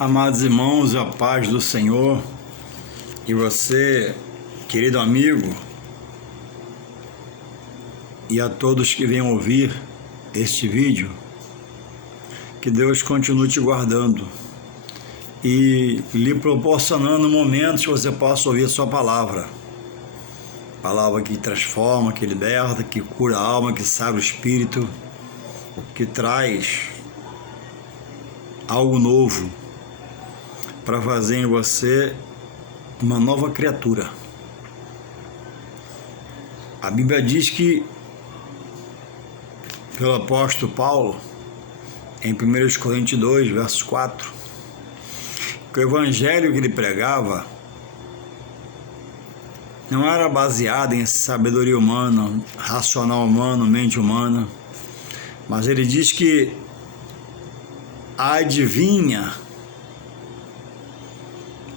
Amados irmãos, a paz do Senhor e você, querido amigo, e a todos que venham ouvir este vídeo, que Deus continue te guardando e lhe proporcionando momentos que você possa ouvir a sua palavra. Palavra que transforma, que liberta, que cura a alma, que salva o espírito, que traz algo novo para fazer em você uma nova criatura. A Bíblia diz que, pelo apóstolo Paulo, em 1 Coríntios 2, versos 4, que o evangelho que ele pregava não era baseado em sabedoria humana, racional humano, mente humana, mas ele diz que adivinha,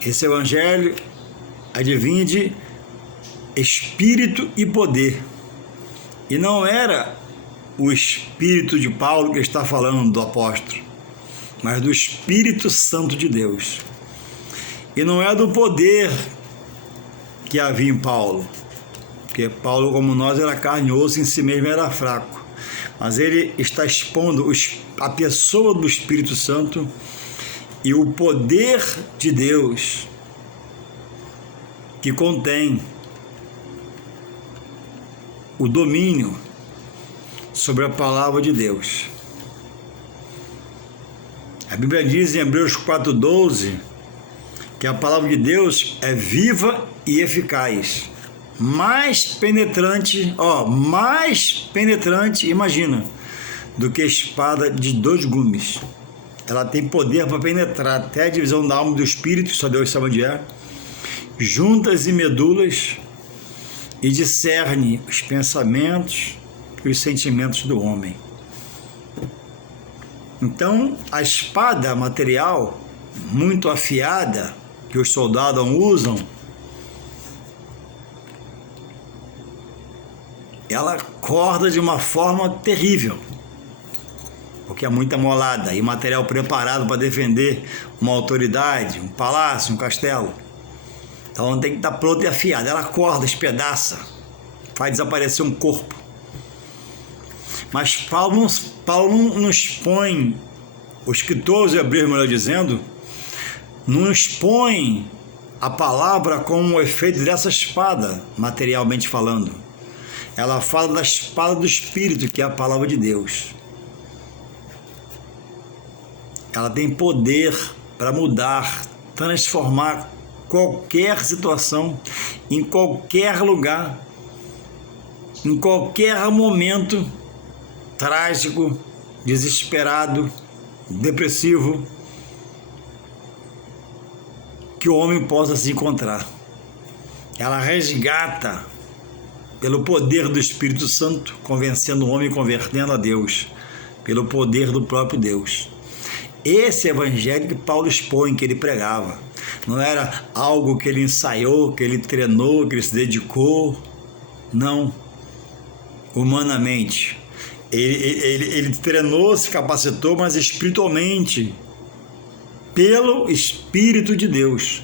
esse evangelho adivinha de espírito e poder. E não era o espírito de Paulo que está falando, do apóstolo, mas do Espírito Santo de Deus. E não é do poder que havia em Paulo, porque Paulo, como nós, era carne e osso, em si mesmo era fraco. Mas ele está expondo a pessoa do Espírito Santo e o poder de Deus que contém o domínio sobre a palavra de Deus. A Bíblia diz em Hebreus 4,12 que a palavra de Deus é viva e eficaz, mais penetrante, imagina, do que espada de 2 gumes. Ela tem poder para penetrar até a divisão da alma e do espírito, só Deus sabe onde é, juntas e medulas, e discerne os pensamentos e os sentimentos do homem. Então, a espada material, muito afiada, que os soldados usam, ela corta de uma forma terrível, porque é muito amolada e material preparado para defender uma autoridade, um palácio, um castelo. Então ela tem que estar pronta e afiada. Ela corta, espedaça, faz desaparecer um corpo. Mas Paulo não expõe, o escritor dos Hebreus, melhor dizendo, não expõe a palavra como o efeito dessa espada, materialmente falando. Ela fala da espada do Espírito, que é a palavra de Deus. Ela tem poder para mudar, transformar qualquer situação, em qualquer lugar, em qualquer momento trágico, desesperado, depressivo, que o homem possa se encontrar. Ela resgata pelo poder do Espírito Santo, convencendo o homem e convertendo a Deus, pelo poder do próprio Deus. Esse evangelho que Paulo expõe, que ele pregava, não era algo que ele ensaiou, que ele treinou, que ele se dedicou, não, humanamente. Ele treinou, se capacitou, mas espiritualmente, pelo Espírito de Deus.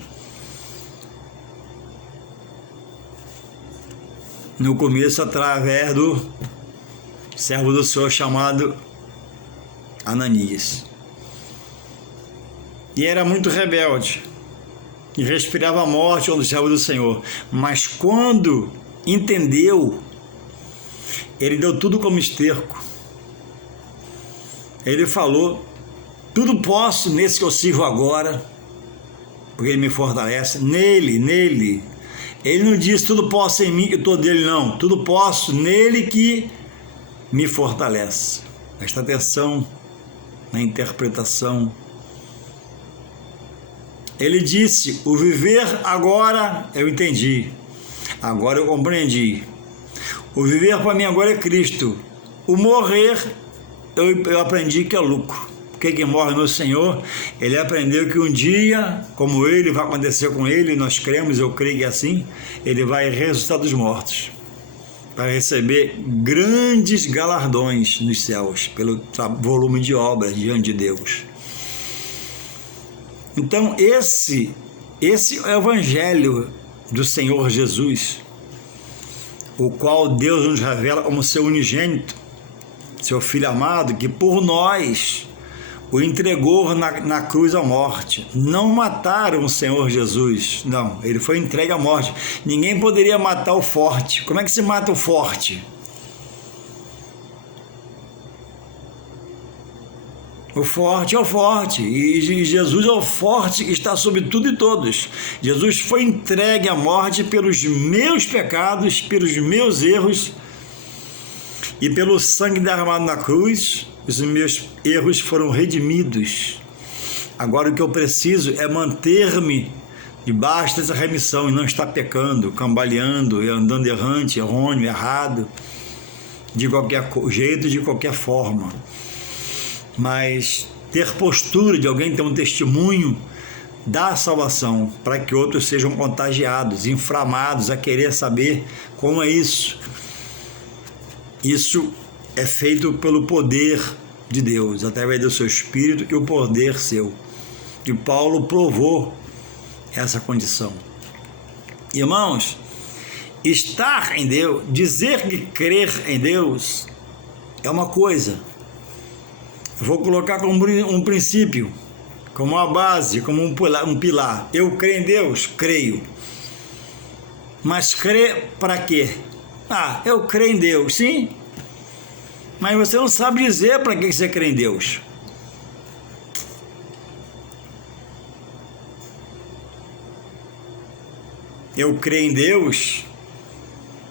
No começo, através do servo do Senhor chamado Ananias. E era muito rebelde, e respirava a morte onde o servo do Senhor. Mas quando entendeu, ele deu tudo como esterco. Ele falou: tudo posso nesse que eu sirvo agora, porque ele me fortalece. Nele. Ele não disse tudo posso em mim que estou dele, não. Tudo posso nele que me fortalece. Presta atenção na interpretação. Ele disse: o viver agora eu entendi, agora eu compreendi. O viver para mim agora é Cristo. O morrer eu aprendi que é lucro. Porque quem morre no Senhor, ele aprendeu que um dia, como ele, vai acontecer com ele, nós cremos, eu creio que é assim, ele vai ressuscitar dos mortos, para receber grandes galardões nos céus, pelo volume de obras diante de Deus. Então esse é o evangelho do Senhor Jesus, o qual Deus nos revela como seu unigênito, seu Filho amado, que por nós o entregou na cruz à morte. Não mataram o Senhor Jesus, não, ele foi entregue à morte. Ninguém poderia matar o forte. Como é que se mata o forte? O forte é o forte, e Jesus é o forte que está sobre tudo e todos. Jesus foi entregue à morte pelos meus pecados, pelos meus erros, e pelo sangue derramado na cruz, os meus erros foram redimidos. Agora o que eu preciso é manter-me debaixo dessa remissão e não estar pecando, cambaleando, andando errante, errôneo, errado, de qualquer jeito, de qualquer forma. Mas ter postura de alguém ter um testemunho da salvação, para que outros sejam contagiados, inflamados a querer saber como é isso. Isso é feito pelo poder de Deus, através do seu Espírito e o poder seu. E Paulo provou essa condição. Irmãos, estar em Deus, dizer que crer em Deus é uma coisa. Eu vou colocar como um princípio, como uma base, como um pilar. Eu creio em Deus? Creio. Mas crer para quê? Eu creio em Deus, sim. Mas você não sabe dizer para que você crê em Deus. Eu creio em Deus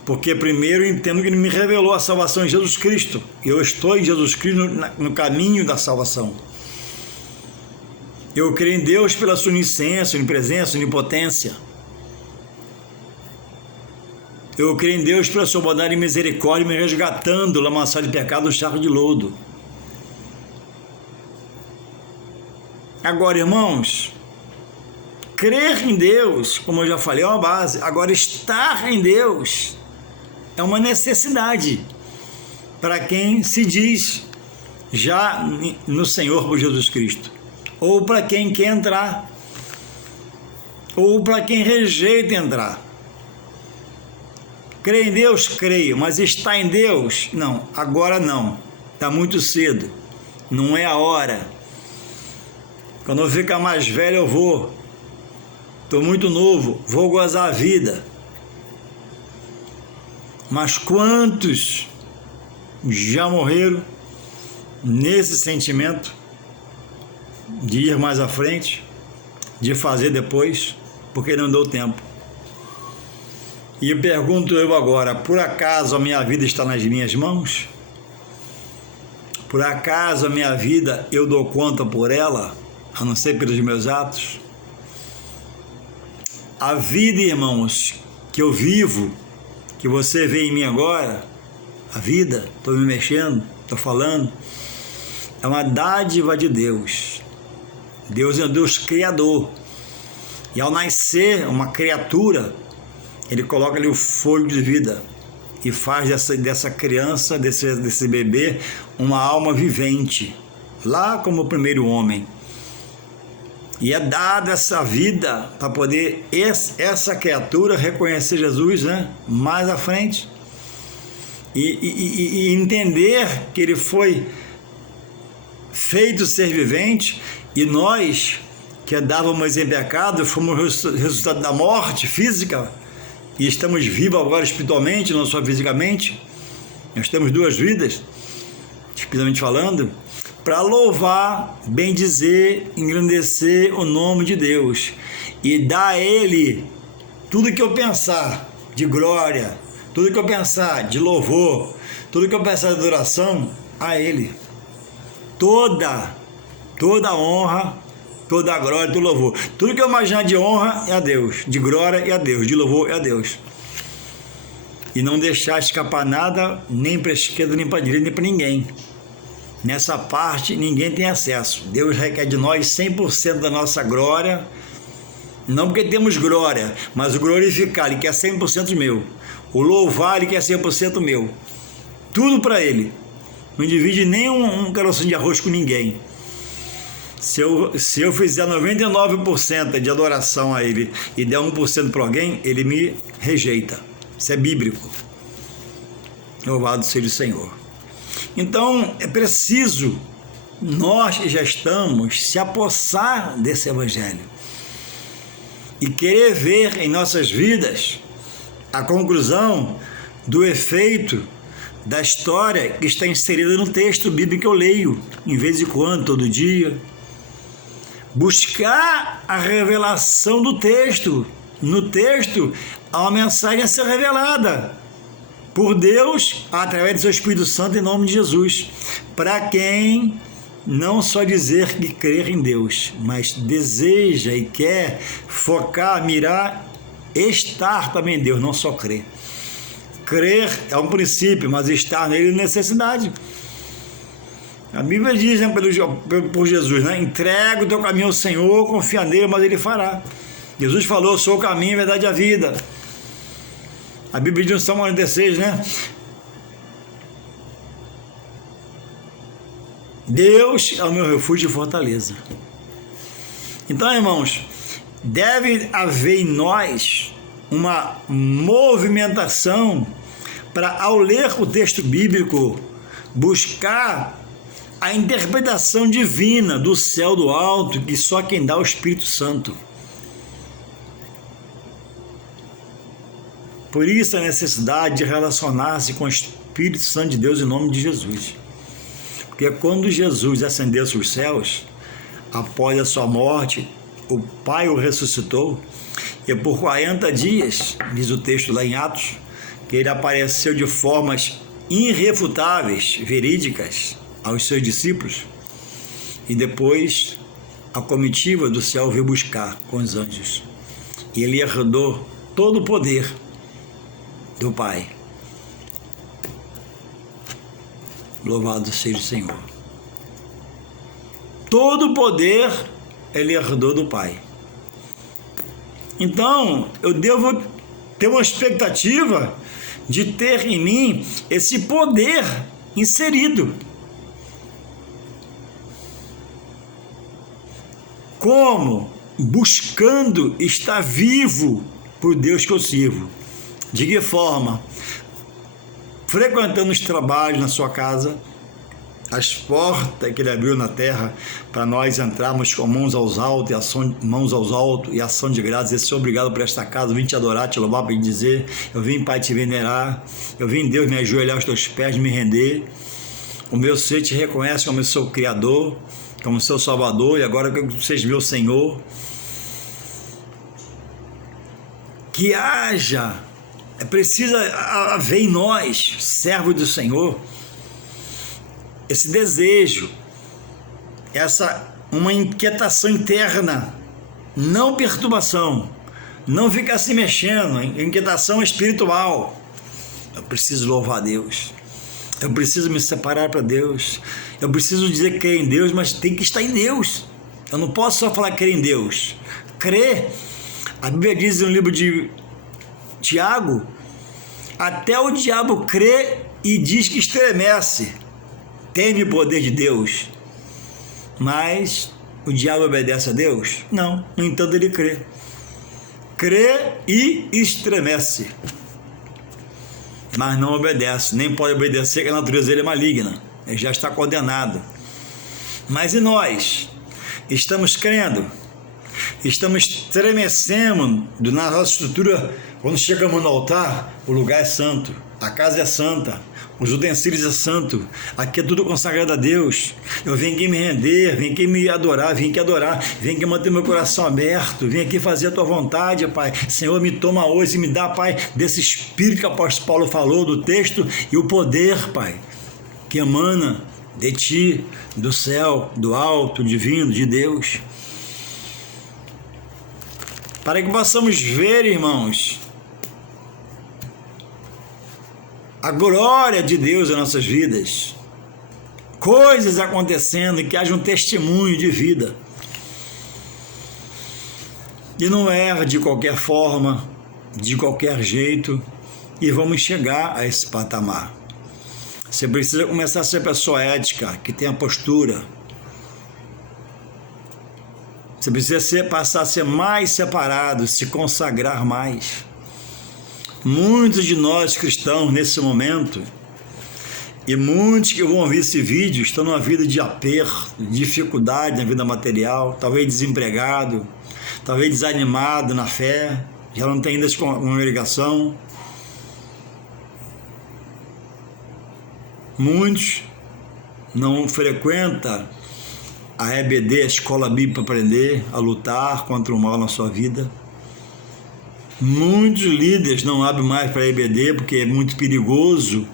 porque primeiro entendo que Ele me revelou a salvação em Jesus Cristo. Eu estou em Jesus Cristo no caminho da salvação. Eu creio em Deus pela sua onisciência, onipresença, onipotência. Eu creio em Deus pela sua bondade e misericórdia, me resgatando, lamaçado de pecado no charco de lodo. Agora, irmãos, crer em Deus, como eu já falei, é uma base. Agora, estar em Deus é uma necessidade para quem se diz já no Senhor por Jesus Cristo, ou para quem quer entrar, ou para quem rejeita entrar. Creio em Deus? Creio, mas está em Deus? Não, agora não, está muito cedo, não é a hora. Quando eu ficar mais velho eu vou, estou muito novo, vou gozar a vida. Mas quantos já morreram nesse sentimento de ir mais à frente, de fazer depois, porque não deu tempo? E pergunto eu agora, por acaso a minha vida está nas minhas mãos? Por acaso a minha vida eu dou conta por ela, a não ser pelos meus atos? A vida, irmãos, que eu vivo, que você vê em mim agora, a vida, estou me mexendo, estou falando, é uma dádiva de Deus. Deus é um Deus criador. E ao nascer uma criatura, Ele coloca ali o fôlego de vida e faz dessa criança, desse bebê, uma alma vivente, lá como o primeiro homem. E é dada essa vida para poder essa criatura reconhecer Jesus, né, mais à frente e entender que Ele foi feito ser vivente, e nós que andávamos em pecado fomos resultado da morte física e estamos vivos agora espiritualmente, não só fisicamente. Nós temos duas vidas, espiritualmente falando, para louvar, bendizer, engrandecer o nome de Deus e dar a Ele tudo que eu pensar de glória, tudo que eu pensar de louvor, tudo que eu pensar de adoração a Ele. Toda a honra, toda a glória, todo louvor. Tudo que eu imaginar de honra é a Deus, de glória é a Deus, de louvor é a Deus. E não deixar escapar nada, nem para a esquerda, nem para a direita, nem para ninguém. Nessa parte, ninguém tem acesso. Deus requer de nós 100% da nossa glória, não porque temos glória, mas o glorificar, Ele quer 100% meu. O louvar, Ele quer 100% meu. Tudo para Ele. Não divide nem um carocinho de arroz com ninguém. Se eu fizer 99% de adoração a Ele e der 1% para alguém, Ele me rejeita. Isso é bíblico. Louvado seja o Senhor. Então, é preciso, nós que já estamos, se apossar desse Evangelho e querer ver em nossas vidas a conclusão do efeito da história que está inserida no texto bíblico que eu leio, em vez de quando, todo dia. Buscar a revelação do texto. No texto, há uma mensagem a ser revelada por Deus, através do seu Espírito Santo, em nome de Jesus, para quem não só dizer que crer em Deus, mas deseja e quer focar, mirar, estar também em Deus, não só crer. Crer é um princípio, mas estar nele é necessidade. A Bíblia diz, né, por Jesus, né? Entrega o teu caminho ao Senhor, confia nele, mas Ele fará. Jesus falou, eu sou o caminho, a verdade e a vida. A Bíblia diz no Salmo 46, né? Deus é o meu refúgio e fortaleza. Então, irmãos, deve haver em nós uma movimentação para, ao ler o texto bíblico, buscar a interpretação divina do céu do alto, que só quem dá é o Espírito Santo. Por isso a necessidade de relacionar-se com o Espírito Santo de Deus em nome de Jesus. Porque quando Jesus ascendeu aos céus, após a sua morte, o Pai o ressuscitou, e por 40 dias, diz o texto lá em Atos, que ele apareceu de formas irrefutáveis, verídicas, aos seus discípulos, e depois a comitiva do céu veio buscar com os anjos. E ele herdou todo o poder do Pai. Louvado seja o Senhor. Todo o poder ele herdou do Pai. Então, eu devo ter uma expectativa de ter em mim esse poder inserido. Como? Buscando estar vivo por Deus que eu sirvo. De que forma? Frequentando os trabalhos na sua casa, as portas que Ele abriu na terra para nós entrarmos com mãos aos altos e ação de graças. Esse Senhor, obrigado por esta casa, eu vim te adorar, te louvar, para te dizer, eu vim, Pai, te venerar, eu vim, Deus, me ajoelhar aos teus pés, me render. O meu ser te reconhece como seu Criador, como seu Salvador, e agora que você seja meu Senhor. Que haja, precisa haver em nós, servos do Senhor, esse desejo, uma inquietação interna, não perturbação, não ficar se mexendo, inquietação espiritual. Eu preciso louvar a Deus, eu preciso me separar para Deus, eu preciso dizer que crer em Deus, mas tem que estar em Deus. Eu não posso só falar que crer em Deus. Crer, a Bíblia diz no livro de Tiago, até o diabo crê e diz que estremece, teme o poder de Deus. Mas o diabo obedece a Deus? Não, no entanto ele crê. Crê e estremece, mas não obedece, nem pode obedecer, que a natureza dele é maligna, ele já está condenado. Mas e nós? Estamos crendo? Estamos estremecendo na nossa estrutura. Quando chegamos no altar, o lugar é santo, a casa é santa, os utensílios é santo, aqui é tudo consagrado a Deus. Eu venho aqui me render, venho aqui me adorar, venho aqui manter meu coração aberto, venho aqui fazer a tua vontade, Pai. Senhor, me toma hoje e me dá, Pai, desse espírito que o apóstolo Paulo falou do texto, e o poder, Pai, que emana de ti, do céu, do alto, divino, de Deus, para que possamos ver, irmãos, a glória de Deus em nossas vidas, coisas acontecendo, e que haja um testemunho de vida. E não é de qualquer forma, de qualquer jeito, e vamos chegar a esse patamar. Você precisa começar a ser pessoa ética, que tenha postura, Você precisa passar a ser mais separado, se consagrar mais. Muitos de nós cristãos nesse momento, e muitos que vão ouvir esse vídeo, estão numa vida de aperto, dificuldade na vida material, talvez desempregado, talvez desanimado na fé, já não tem ainda congregação. Muitos não frequentam a EBD, a Escola Bíblica, para aprender a lutar contra o mal na sua vida. Muitos líderes não abrem mais para a EBD porque é muito perigoso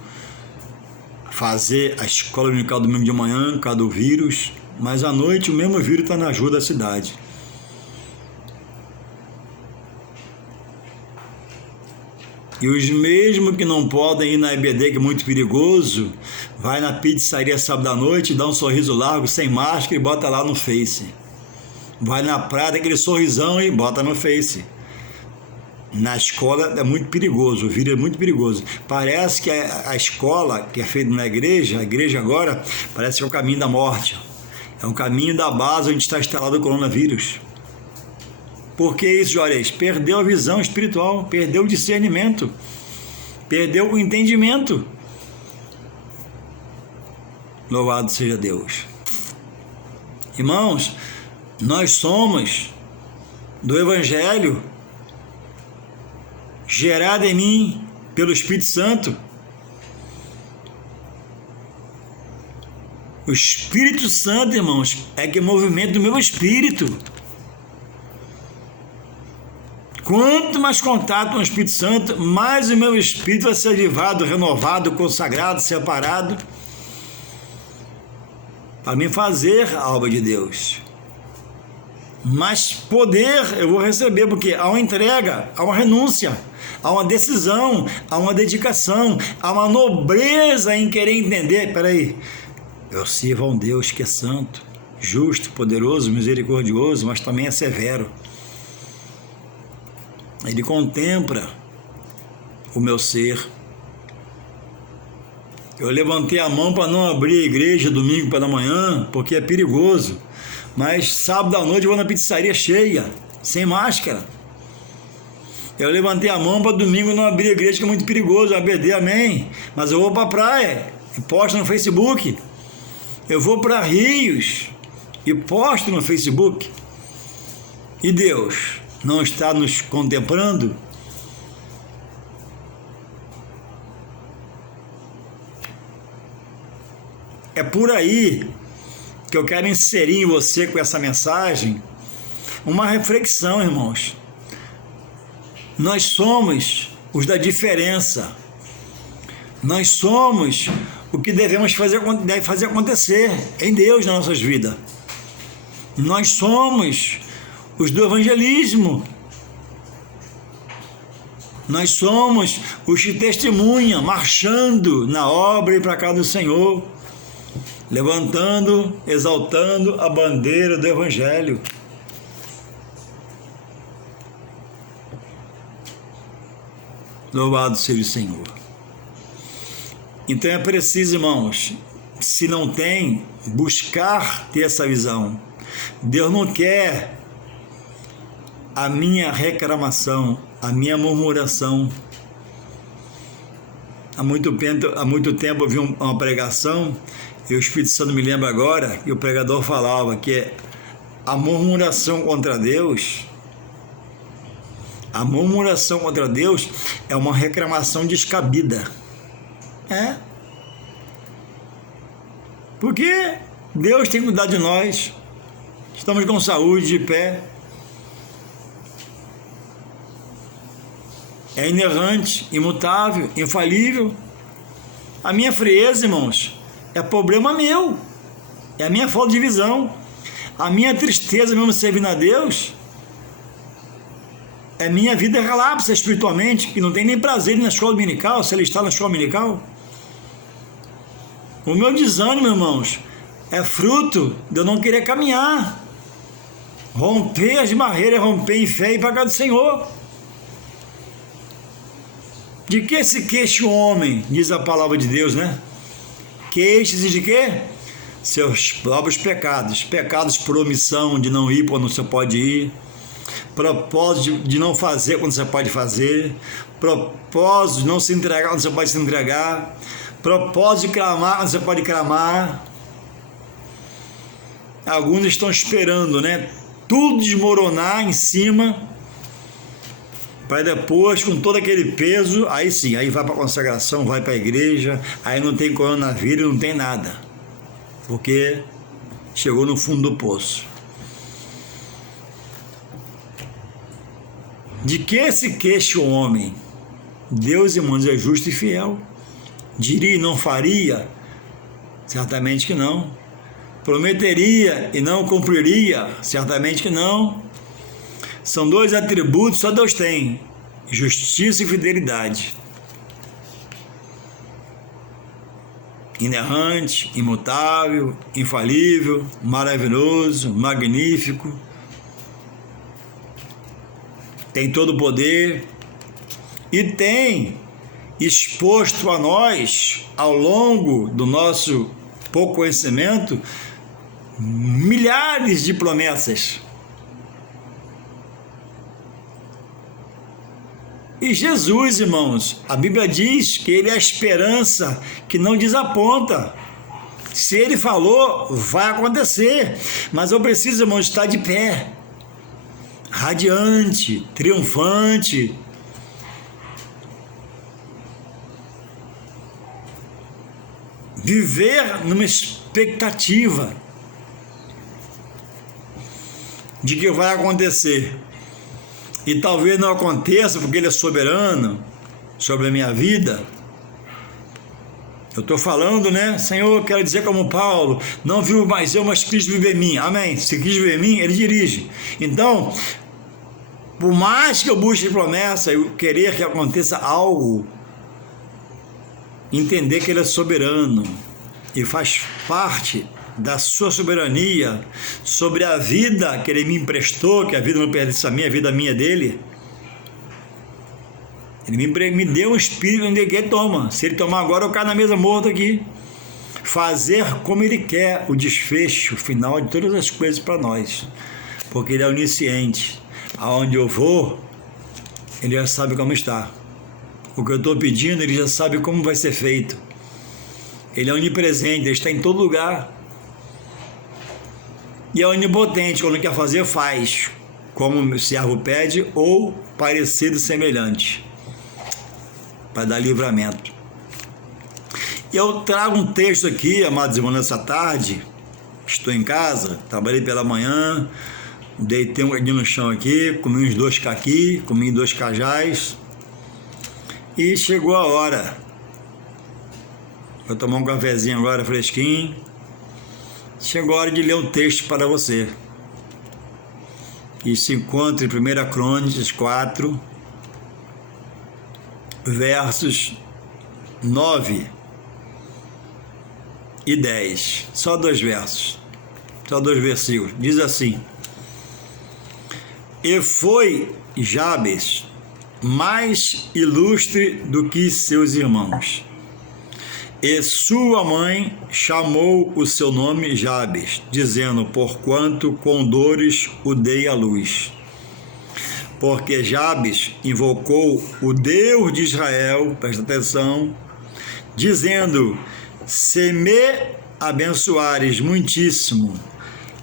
fazer a escola dominical domingo de manhã, por causa do vírus, mas à noite o mesmo vírus está na rua da cidade. E os mesmos que não podem ir na EBD, que é muito perigoso, vai na pizzaria sábado à noite, dá um sorriso largo, sem máscara e bota lá no Face. Vai na praia, aquele sorrisão e bota no Face. Na escola é muito perigoso, o vírus é muito perigoso. Parece que a escola que é feita na igreja, a igreja agora, parece que é o caminho da morte. É o caminho da base onde está instalado o coronavírus. Por que isso, Juarez? Perdeu a visão espiritual, perdeu o discernimento, perdeu o entendimento. Louvado seja Deus. Irmãos, nós somos do Evangelho, gerado em mim pelo Espírito Santo. O Espírito Santo, irmãos, é que movimenta o meu espírito. Quanto mais contato com o Espírito Santo, mais o meu espírito vai ser avivado, renovado, consagrado, separado, para me fazer a obra de Deus. Mas poder eu vou receber, porque há uma entrega, há uma renúncia, há uma decisão, há uma dedicação, há uma nobreza em querer entender. Espera aí, eu sirvo a um Deus que é santo, justo, poderoso, misericordioso, mas também é severo. Ele contempla o meu ser. Eu levantei a mão para não abrir a igreja domingo pela manhã, porque é perigoso. Mas sábado à noite eu vou na pizzaria cheia, sem máscara. Eu levantei a mão para domingo não abrir a igreja, que é muito perigoso, ABD, amém. Mas eu vou para a praia e posto no Facebook. Eu vou para rios e posto no Facebook. E Deus não está nos contemplando? É por aí que eu quero inserir em você, com essa mensagem, uma reflexão, irmãos. Nós somos os da diferença. Nós somos o que devemos deve fazer acontecer em Deus nas nossas vidas. Nós somos os do evangelismo. Nós somos os que testemunham, marchando na obra e para cá do Senhor, levantando, exaltando a bandeira do Evangelho. Louvado seja o Senhor. Então é preciso, irmãos, se não tem, buscar ter essa visão. Deus não quer a minha reclamação, a minha murmuração. Há muito tempo eu vi uma pregação, e o Espírito Santo me lembra agora, que o pregador falava que a murmuração contra Deus, é uma reclamação descabida. Porque Deus tem cuidado de nós, estamos com saúde, de pé, é inerrante, imutável, infalível. A minha frieza, irmãos, é problema meu, é a minha falta de visão. A minha tristeza mesmo servindo a Deus é minha vida relapsa espiritualmente, que não tem nem prazer na escola dominical, se ele está na escola dominical. O meu desânimo, irmãos, é fruto de eu não querer caminhar, romper as barreiras, romper em fé e para cá do Senhor. De que se queixa o homem, diz a palavra de Deus, né? Queixe-se de quê? seus próprios pecados, pecados por omissão, de não ir quando você pode ir, propósito de não fazer quando você pode fazer, propósito de não se entregar quando você pode se entregar, propósito de clamar quando você pode clamar. Alguns estão esperando, né? Tudo desmoronar em cima, para depois, com todo aquele peso, aí sim, aí vai para a consagração, vai para a igreja, aí não tem coronavírus, não tem nada, porque chegou no fundo do poço. De que se queixa o homem? Deus, irmãos, é justo e fiel. Diria e não faria? Certamente que não. Prometeria e não cumpriria? Certamente que não. São dois atributos que só Deus tem: justiça e fidelidade. Inerrante, imutável, infalível, maravilhoso, magnífico. Tem todo o poder e tem exposto a nós, ao longo do nosso pouco conhecimento, milhares de promessas. E Jesus, irmãos, a Bíblia diz que Ele é a esperança que não desaponta. Se Ele falou, vai acontecer. Mas eu preciso, irmãos, estar de pé, radiante, triunfante. Viver numa expectativa de que vai acontecer. E talvez não aconteça porque Ele é soberano sobre a minha vida. Eu estou falando, né? Senhor, eu quero dizer como Paulo: não vivo mais eu, mas Cristo vive em mim. Amém? Se Cristo vive em mim, Ele dirige. Então, por mais que eu busque promessa, eu querer que aconteça algo, entender que Ele é soberano e faz parte da sua soberania sobre a vida que Ele me emprestou, que a vida não pertence a mim, a vida minha é dele. Ele me deu um espírito onde Ele quer, toma. Se Ele tomar agora, eu caio na mesa morto aqui. Fazer como Ele quer, o desfecho final de todas as coisas para nós, porque Ele é onisciente. Aonde eu vou, Ele já sabe como está. O que eu estou pedindo, Ele já sabe como vai ser feito. Ele é onipresente, Ele está em todo lugar. E é onipotente, quando quer fazer, faz, como o servo pede, ou parecido semelhante, para dar livramento. Eu trago um texto aqui, amados irmãos, nessa tarde. Estou em casa, trabalhei pela manhã, deitei um cadinho no chão aqui, comi uns 2 caqui, comi 2 cajás, e chegou a hora. Vou tomar um cafezinho agora, fresquinho. Chegou a hora de ler um texto para você. E se encontra em 1 Crônicas 4, versos 9 e 10. Só 2 versos. Só 2 versículos. Diz assim: E foi Jabes mais ilustre do que seus irmãos, e sua mãe chamou o seu nome Jabes, dizendo: porquanto com dores o dei à luz. Porque Jabes invocou o Deus de Israel, presta atenção, dizendo: se me abençoares muitíssimo,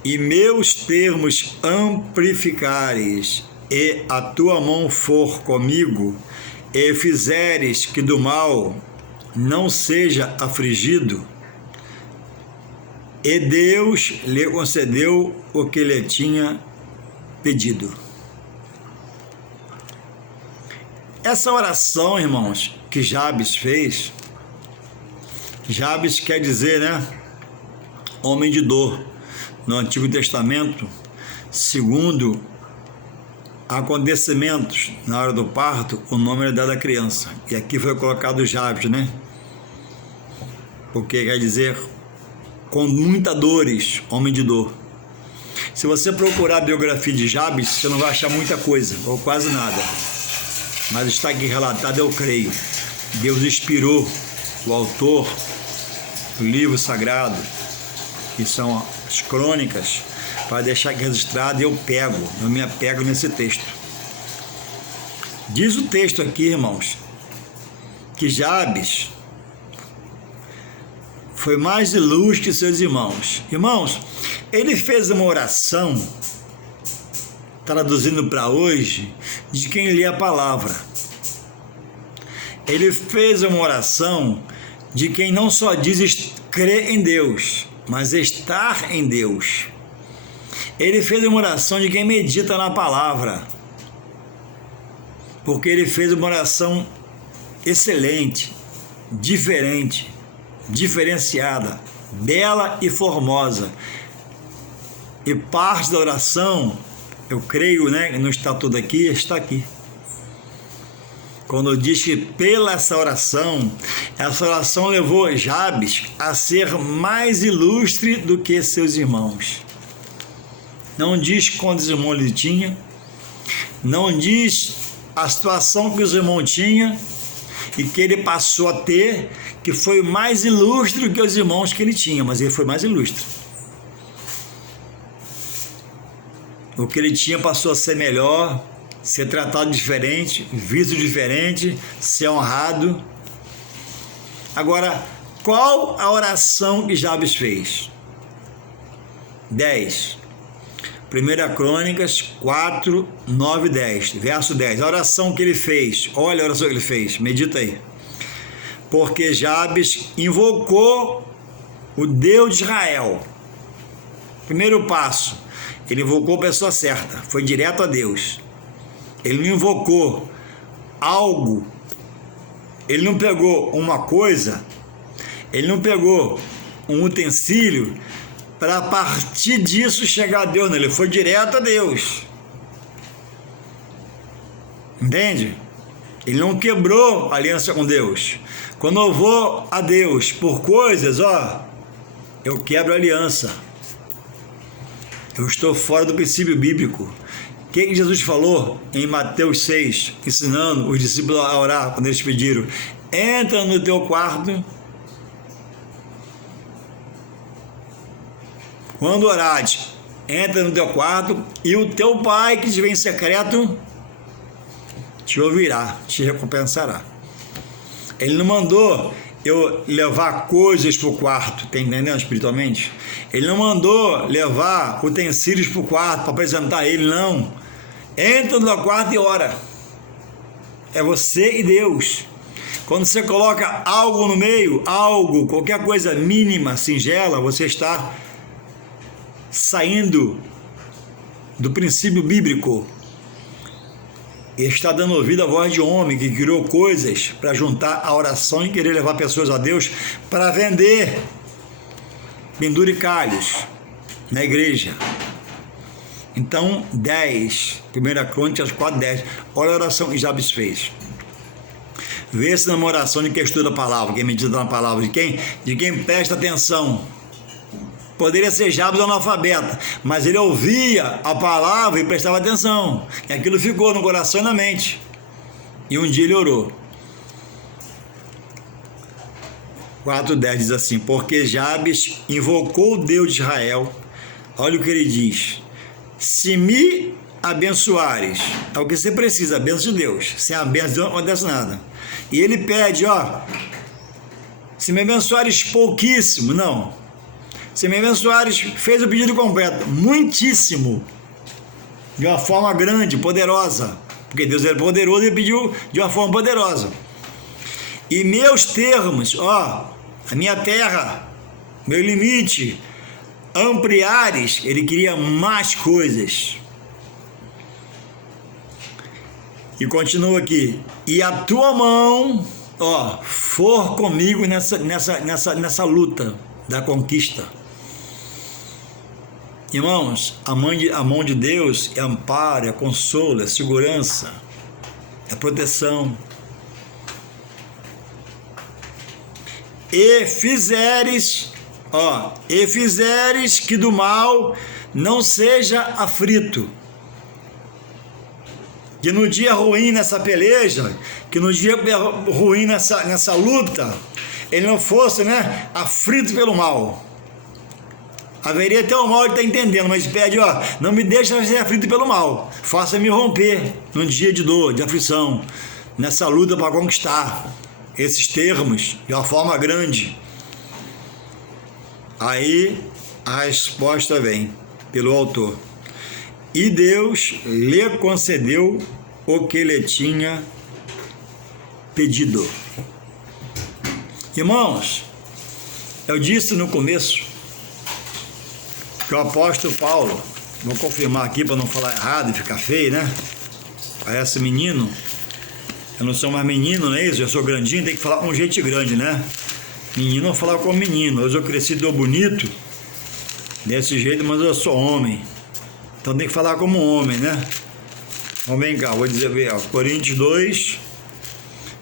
e meus termos amplificares, e a tua mão for comigo, e fizeres que do mal não seja afligido, e Deus lhe concedeu o que lhe tinha pedido. Essa oração, irmãos, que Jabes fez, Jabes quer dizer, né, homem de dor. No Antigo Testamento, segundo acontecimentos na hora do parto, o nome era dado à criança. E aqui foi colocado Jabes, né? Porque quer dizer com muita dores, homem de dor. Se você procurar a biografia de Jabes, você não vai achar muita coisa, ou quase nada. Mas está aqui relatado, eu creio. Deus inspirou o autor do livro sagrado que são as crônicas, para deixar aqui registrado, eu me apego nesse texto. Diz o texto aqui, irmãos, que Jabes foi mais ilustre que seus irmãos. Irmãos, ele fez uma oração, traduzindo para hoje, de quem lê a palavra. Ele fez uma oração de quem não só diz crer em Deus, mas estar em Deus. Ele fez uma oração de quem medita na palavra, porque ele fez uma oração excelente, diferente, diferenciada, bela e formosa. E parte da oração, eu creio, no estatuto aqui, está aqui. Quando diz que pela essa oração levou Jabes a ser mais ilustre do que seus irmãos. Não diz quantos irmãos ele tinha, não diz a situação que os irmãos tinham e que ele passou a ter, que foi mais ilustre do que os irmãos que ele tinha, mas ele foi mais ilustre. O que ele tinha passou a ser melhor, ser tratado diferente, visto diferente, ser honrado. Agora, qual a oração que Jabes fez? 10. 1 Crônicas 4, 9 e 10. Verso 10. A oração que ele fez. Olha a oração que ele fez. Medita aí. Porque Jabes invocou o Deus de Israel. Primeiro passo. Ele invocou a pessoa certa. Foi direto a Deus. Ele não invocou algo. Ele não pegou uma coisa. Ele não pegou um utensílio para a partir disso chegar a Deus. Não. Ele foi direto a Deus. Entende? Ele não quebrou a aliança com Deus. Quando eu vou a Deus por coisas, eu quebro a aliança. Eu estou fora do princípio bíblico. O que Jesus falou em Mateus 6, ensinando os discípulos a orar, quando eles pediram: entra no teu quarto, quando orares, entra no teu quarto, e o teu pai que te vem em secreto te ouvirá, te recompensará. Ele não mandou eu levar coisas para o quarto, tá entendendo espiritualmente? Ele não mandou levar utensílios para o quarto para apresentar ele, não. Entra no teu quarto e ora. É você e Deus. Quando você coloca algo no meio, qualquer coisa mínima, singela, você está saindo do princípio bíblico. E está dando ouvido à voz de homem que criou coisas para juntar a oração e querer levar pessoas a Deus para vender penduricalhos na igreja. Então, 10, 1 Crônicas 4, 10. Olha a oração que Jabes fez. Vê se numa oração de quem estuda a palavra, quem medita na palavra, de quem presta atenção. Poderia ser Jabes analfabeta, mas ele ouvia a palavra e prestava atenção. E aquilo ficou no coração e na mente. E um dia ele orou. 4:10 diz assim: porque Jabes invocou o Deus de Israel. Olha o que ele diz: se me abençoares, é o que você precisa, a bênção de Deus. Sem a bênção de Deus não acontece nada. E ele pede, se me abençoares pouquíssimo, não. Se me abençoares, fez o pedido completo, muitíssimo, de uma forma grande, poderosa, porque Deus era poderoso e pediu de uma forma poderosa. E meus termos, a minha terra, meu limite, ampliares, ele queria mais coisas. E continua aqui: e a tua mão, for comigo nessa luta da conquista. Irmãos, a mão de Deus é amparo, é consolo, é segurança, é proteção. E fizeres que do mal não seja aflito. Que no dia ruim nessa peleja, que no dia ruim nessa luta, ele não fosse, aflito pelo mal. Haveria até o mal de estar entendendo, mas pede, ó, não me deixe ser aflito pelo mal. Faça-me romper num dia de dor, de aflição, nessa luta para conquistar esses termos de uma forma grande. Aí a resposta vem pelo autor. E Deus lhe concedeu o que lhe tinha pedido. Irmãos, eu disse no começo que o apóstolo Paulo, vou confirmar aqui para não falar errado e ficar feio, né? Parece menino. Eu não sou mais menino, não é isso? Eu sou grandinho, tem que falar com gente grande, né? Menino eu falar como menino. Hoje eu cresci do bonito, desse jeito, mas eu sou homem. Então tem que falar como homem, né? Vamos vem cá, vou dizer, ó, Coríntios 2,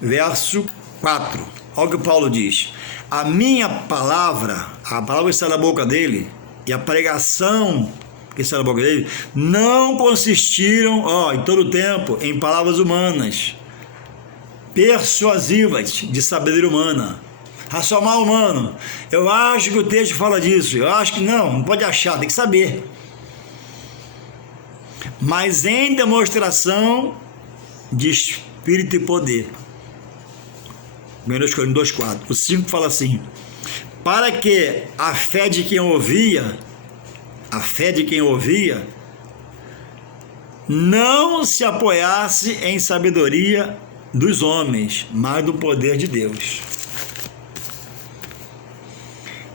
verso 4. Olha o que Paulo diz. A minha palavra, a palavra que está na boca dele, e a pregação que está na boca dele, não consistiram, ó, em todo o tempo, em palavras humanas, persuasivas, de sabedoria humana, racional humano. Eu acho que o texto fala disso, eu acho que não pode achar, tem que saber. Mas em demonstração de espírito e poder. 1 Coríntios 2,4. O 5 fala assim: para que a fé de quem ouvia, não se apoiasse em sabedoria dos homens, mas do poder de Deus.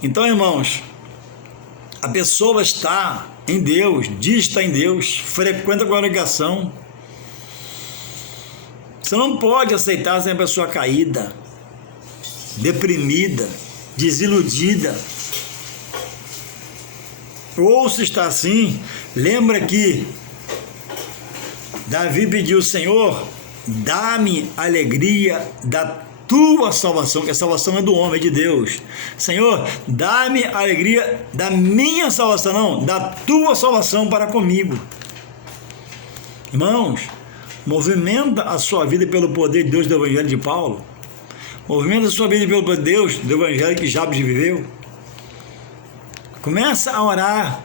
Então, irmãos, a pessoa está em Deus, diz estar em Deus, frequenta a congregação. Você não pode aceitar ser uma pessoa caída, deprimida, desiludida. Ou se está assim, lembra que Davi pediu: Senhor, dá-me alegria da tua salvação, que a salvação é do homem, é de Deus. Senhor, dá-me alegria da minha salvação, não, da tua salvação para comigo. Irmãos, movimenta a sua vida pelo poder de Deus do Evangelho de Paulo. Movimenta a sua vida pelo poder de Deus do Evangelho que Jabes viveu. Começa a orar.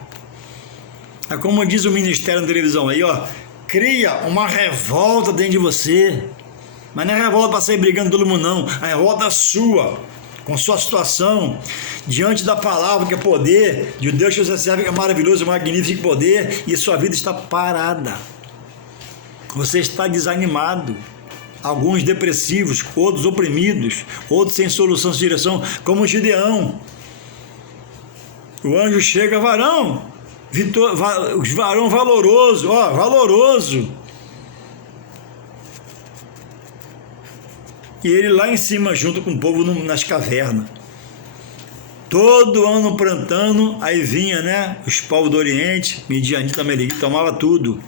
É como diz o ministério na televisão aí, ó. Cria uma revolta dentro de você. Mas não é revolta para sair brigando todo mundo, não. A revolta é sua, com sua situação, diante da palavra que é poder, de Deus que você serve, que é maravilhoso, magnífico poder, e sua vida está parada. Você está desanimado. Alguns depressivos, outros oprimidos, outros sem solução, sem direção, como Gideão. O anjo chega: varão, varão valoroso, ó, valoroso. E ele lá em cima, junto com o povo nas cavernas. Todo ano plantando, aí vinha, né? Os povos do Oriente, Midianita, Amalekita, tomava tudo.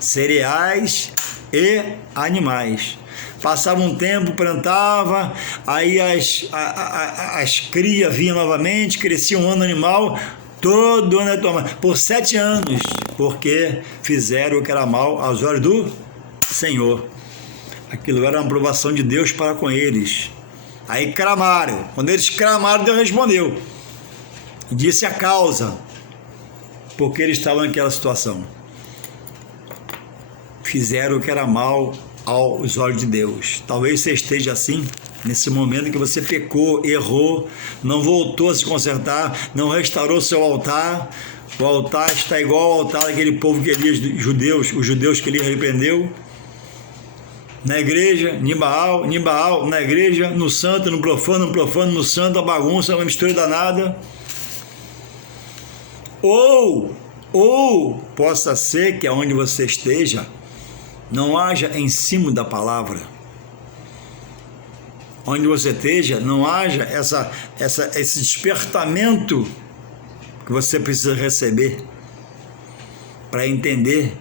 Cereais e animais. Passava um tempo, plantava, aí as crias vinham novamente, crescia um ano animal, todo ano tomava. Por 7 anos, porque fizeram o que era mal aos olhos do Senhor. Aquilo era uma aprovação de Deus para com eles. Aí clamaram. Quando eles clamaram, Deus respondeu. Disse a causa porque eles estavam naquela situação. Fizeram o que era mal aos olhos de Deus. Talvez você esteja assim, nesse momento que você pecou, errou, não voltou a se consertar, não restaurou seu altar. O altar está igual ao altar daquele povo que Elias, os judeus que ele repreendeu. Na igreja, Nibaal, na igreja, no santo, no profano, no santo, a bagunça, uma mistura danada. Ou possa ser que aonde você esteja, não haja ensino da palavra. Onde você esteja, não haja esse despertamento que você precisa receber para entender,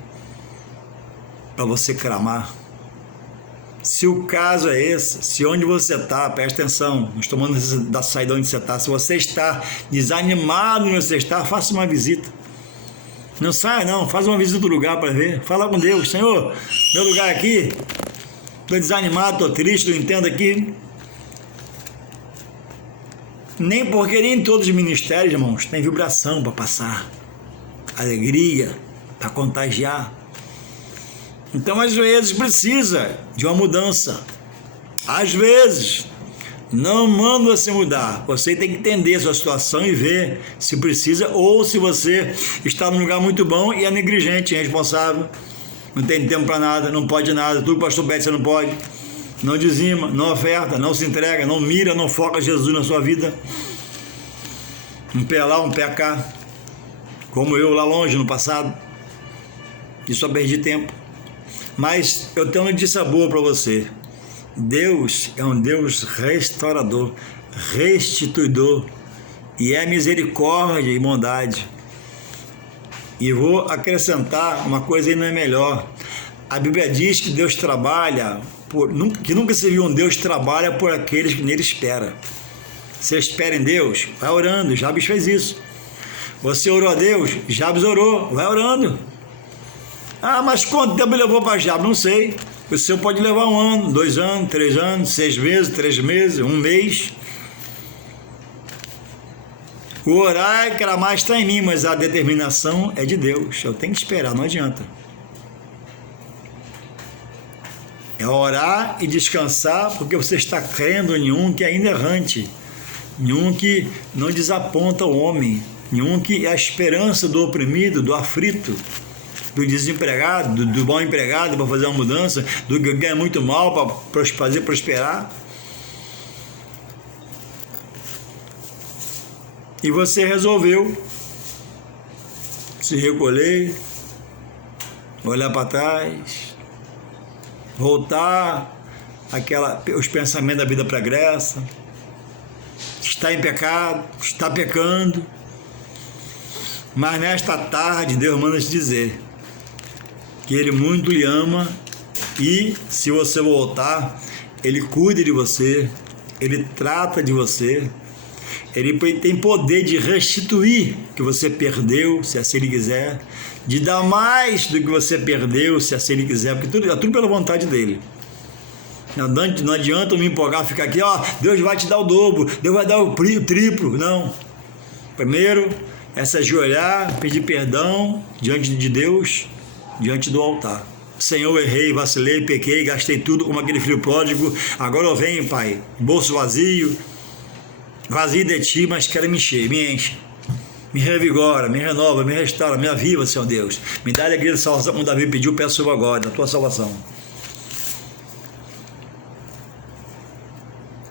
para você clamar. Se o caso é esse, se onde você está, presta atenção, não estou mandando da saída onde você está, se você está desanimado onde você está, faça uma visita. Não saia não, faz uma visita do lugar para ver, fala com Deus: Senhor, meu lugar aqui, estou desanimado, estou triste, não entendo aqui. Nem porque nem todos os ministérios, irmãos, têm vibração para passar, alegria para contagiar. Então, às vezes, precisa de uma mudança. Às vezes, não manda se mudar. Você tem que entender a sua situação e ver se precisa ou se você está num lugar muito bom e é negligente, irresponsável, não tem tempo para nada, não pode nada, tudo que o pastor pede você não pode, não dizima, não oferta, não se entrega, não mira, não foca Jesus na sua vida. Um pé lá, um pé cá, como eu lá longe no passado, e só perdi tempo. Mas eu tenho uma notícia boa para você. Deus é um Deus restaurador, restituidor, e é misericórdia e bondade. E vou acrescentar uma coisa ainda melhor. A Bíblia diz que Deus trabalha, que nunca se viu um Deus trabalha por aqueles que nele espera. Você espera em Deus? Vai orando, Jabes fez isso. Você orou a Deus? Jabes orou, vai orando. Ah, mas quanto tempo levou para Jabes? Não sei. O seu pode levar 1 ano, 2 anos, 3 anos, 6 meses, 3 meses, 1 mês. O orar e clamar está em mim, mas a determinação é de Deus. Eu tenho que esperar, não adianta. É orar e descansar, porque você está crendo em um que é ainda errante, em um que não desaponta o homem, em um que é a esperança do oprimido, do aflito, do desempregado, do bom empregado para fazer uma mudança, do que ganha muito mal para fazer prosperar. E você resolveu se recolher, olhar para trás, voltar os pensamentos da vida pregressa, está em pecado, está pecando, mas nesta tarde Deus manda te dizer que Ele muito lhe ama e se você voltar, Ele cuida de você, Ele trata de você, Ele tem poder de restituir o que você perdeu, se assim Ele quiser, de dar mais do que você perdeu, se assim Ele quiser, porque é tudo pela vontade dEle. Não adianta eu me empolgar, ficar aqui, Deus vai te dar o dobro, Deus vai dar o triplo, não. Primeiro, é se ajoelhar, pedir perdão diante de Deus, diante do altar. Senhor, errei, vacilei, pequei, gastei tudo como aquele filho pródigo, agora eu venho, Pai, bolso vazio de Ti, mas quero me encher, me enche, me revigora, me renova, me restaura, me aviva, Senhor Deus, me dá a alegria de salvação, como Davi pediu, peço agora, da Tua salvação.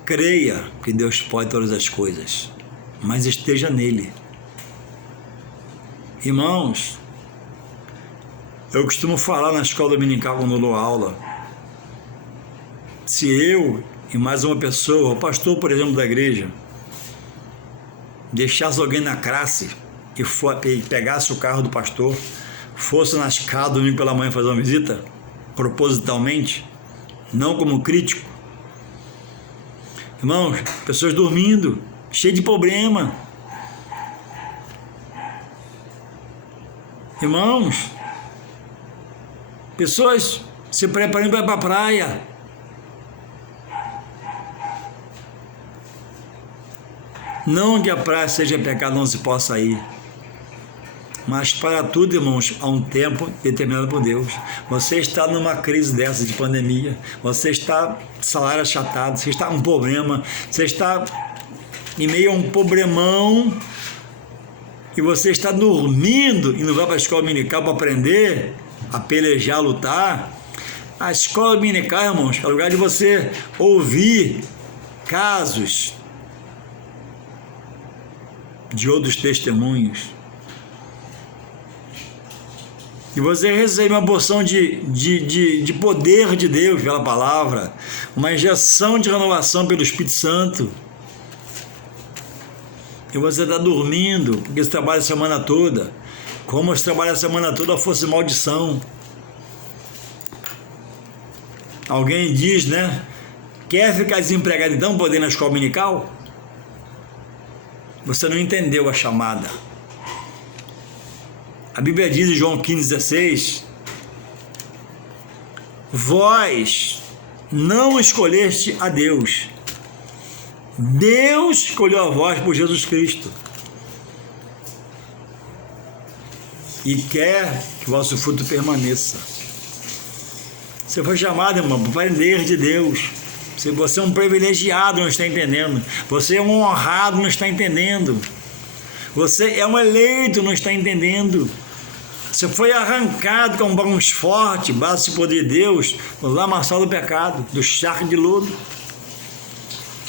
Creia que Deus pode todas as coisas, mas esteja nele. Irmãos, eu costumo falar na escola dominical quando eu dou aula, se eu e mais uma pessoa, o pastor, por exemplo, da igreja, deixasse alguém na classe e pegasse o carro do pastor, fosse na escada domingo pela manhã fazer uma visita, propositalmente, não como crítico, irmãos, pessoas dormindo, cheio de problema, irmãos, pessoas se preparando para ir para a praia, não que a praia seja pecado, não se possa ir, mas para tudo, irmãos, há um tempo determinado por Deus. Você está numa crise dessa de pandemia, você está salário achatado, você está com um problema, você está em meio a um problemão e você está dormindo e não vai para a escola dominical para aprender a pelejar, a lutar. A escola dominical, irmãos, é o lugar de você ouvir casos de outros testemunhos. E você recebe uma porção de poder de Deus pela palavra, uma injeção de renovação pelo Espírito Santo. E você está dormindo, porque você trabalha a semana toda. Como se trabalha a semana toda fosse maldição. Alguém diz, né? Quer ficar desempregado então, poder ir na escola dominical? Você não entendeu a chamada. A Bíblia diz em João 15,16: vós não escolheste a Deus, Deus escolheu a vós por Jesus Cristo. E quer que o vosso fruto permaneça. Você foi chamado, irmão, para aprender de Deus. Você é um privilegiado, não está entendendo. Você é um honrado, não está entendendo. Você é um eleito, não está entendendo. Você foi arrancado com mãos fortes, base de poder de Deus, no lamaçal do pecado, do charco de lodo.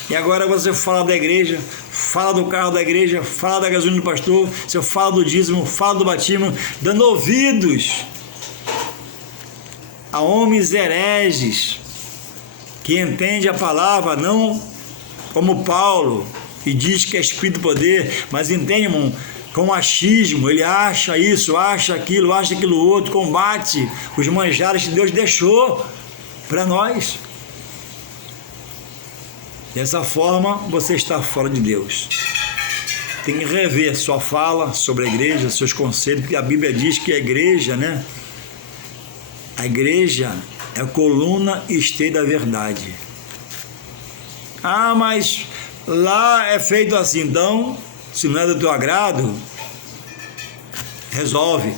E agora você fala da igreja, fala do carro da igreja, fala da gasolina do pastor, você fala do dízimo, fala do batismo, dando ouvidos a homens hereges, que entende a palavra não como Paulo, e diz que é espírito do poder, mas entende, irmão, com achismo. Ele acha isso, acha aquilo outro, combate os manjares que Deus deixou para nós. Dessa forma, você está fora de Deus. Tem que rever sua fala sobre a igreja, seus conselhos, porque a Bíblia diz que a igreja, né? A igreja é a coluna e esteio da verdade. Ah, mas lá é feito assim, então, se não é do teu agrado, resolve.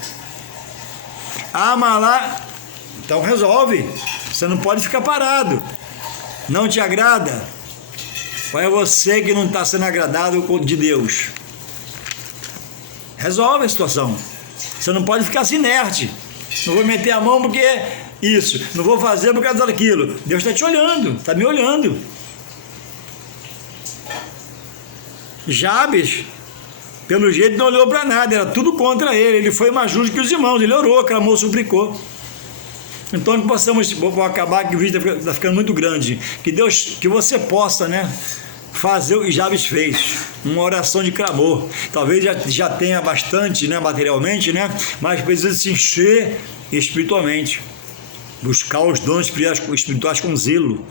Ah, mas lá, então resolve. Você não pode ficar parado. Não te agrada? Ou é você que não está sendo agradado de Deus? Resolve a situação. Você não pode ficar assim inerte. Não vou meter a mão porque isso, não vou fazer por causa daquilo. Deus está te olhando, está me olhando. Jabes, pelo jeito, não olhou para nada, era tudo contra ele. Ele foi mais justo que os irmãos, ele orou, clamou, suplicou. Então que possamos, vou acabar que o vídeo está ficando muito grande, que Deus, que você possa, né, fazer o que Jabes fez, uma oração de clamor. Talvez já tenha bastante, né, materialmente, né, mas precisa se encher espiritualmente, buscar os dons espirituais com zelo,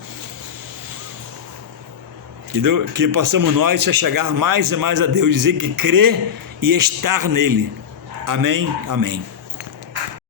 que possamos nós chegar mais e mais a Deus, dizer que crê e estar nele. Amém, amém.